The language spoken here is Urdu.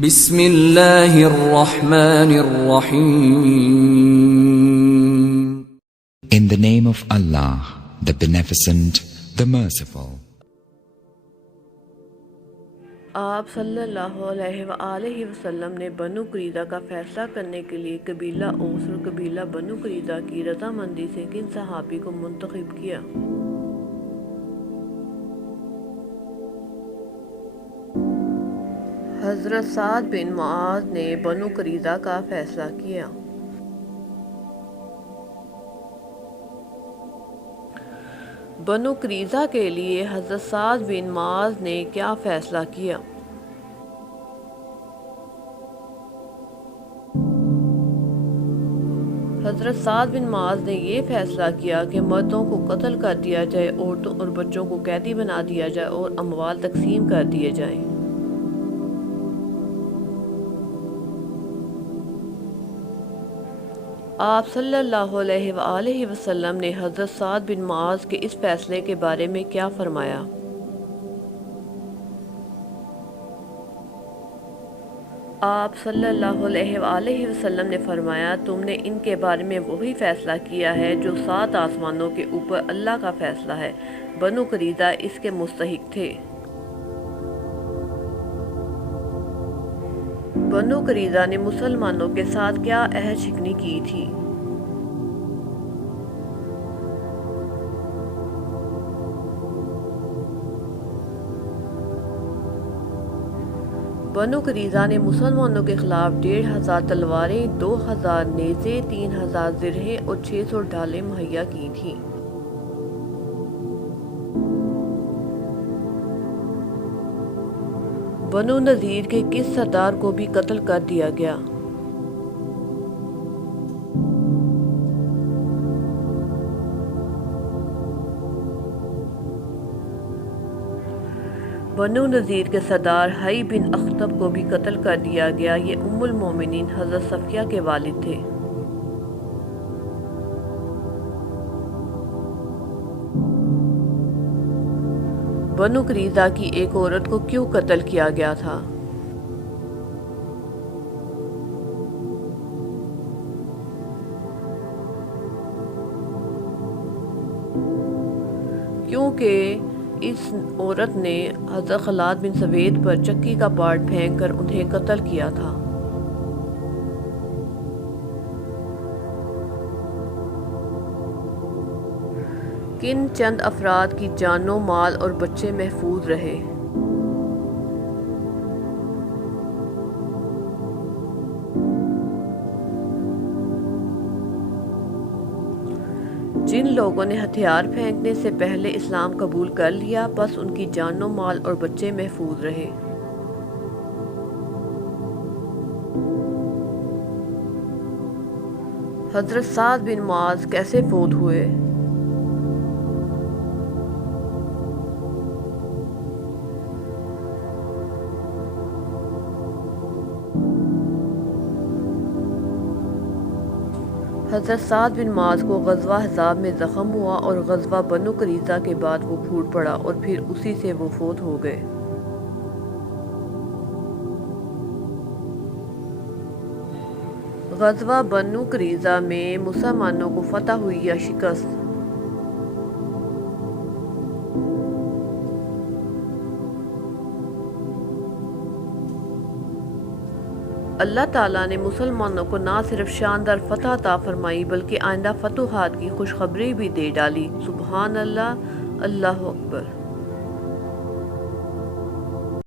بسم اللہ الرحمن الرحیم. In the name of Allah, the Beneficent, the Merciful. آپ صلی اللہ علیہ وآلہ وسلم نے بنو قریظہ کا فیصلہ کرنے کے لیے قبیلہ اوس اور قبیلہ بنو قریظہ کی رضامندی سے کن صحابی کو منتخب کیا؟ حضرت سعد بن معاذ نے بنو قریظہ کا فیصلہ کیا۔ بنو قریظہ کے لیے حضرت سعد بن معاذ نے کیا فیصلہ کیا؟ حضرت سعد بن معاذ نے یہ فیصلہ کیا کہ مردوں کو قتل کر دیا جائے، عورتوں اور بچوں کو قیدی بنا دیا جائے اور اموال تقسیم کر دیے جائیں۔ آپ صلی اللہ علیہ وآلہ وسلم نے حضرت سعد بن معاذ کے اس فیصلے کے بارے میں کیا فرمایا؟ آپ صلی اللہ علیہ وآلہ وسلم نے فرمایا، تم نے ان کے بارے میں وہی فیصلہ کیا ہے جو 7 آسمانوں کے اوپر اللہ کا فیصلہ ہے۔ بنو قریظہ اس کے مستحق تھے۔ بنو قریظہ نے مسلمانوں کے ساتھ کیا عہد شکنی کی تھی؟ بنو قریظہ نے مسلمانوں کے خلاف 1500 تلواریں، 2000 نیزے، 3000 زرہیں اور 600 ڈھالیں مہیا کی تھیں۔ بنو نذیر کے کس سردار کو بھی قتل کر دیا گیا؟ بنو نذیر کے سردار حی بن اخطب کو بھی قتل کر دیا گیا۔ یہ ام المومنین حضرت صفیہ کے والد تھے۔ بنو قریظہ کی ایک عورت کو کیوں قتل کیا گیا تھا؟ کیونکہ اس عورت نے حضرت خلاد بن سوید پر چکی کا پارٹ پھینک کر انہیں قتل کیا تھا۔ کن چند افراد کی جانوں، مال اور بچے محفوظ رہے؟ جن لوگوں نے ہتھیار پھینکنے سے پہلے اسلام قبول کر لیا، بس ان کی جانوں، مال اور بچے محفوظ رہے۔ حضرت سعد بن معاذ کیسے فوت ہوئے؟ حضرت سعد بن معاذ کو غزوہ احزاب میں زخم ہوا اور غزوہ بنو قریظہ کے بعد وہ پھوٹ پڑا اور پھر اسی سے وہ فوت ہو گئے۔ غزوہ بنو قریظہ میں مسلمانوں کو فتح ہوئی یا شکست؟ اللہ تعالیٰ نے مسلمانوں کو نہ صرف شاندار فتح عطا فرمائی بلکہ آئندہ فتوحات کی خوشخبری بھی دے ڈالی۔ سبحان اللہ، اللہ اکبر۔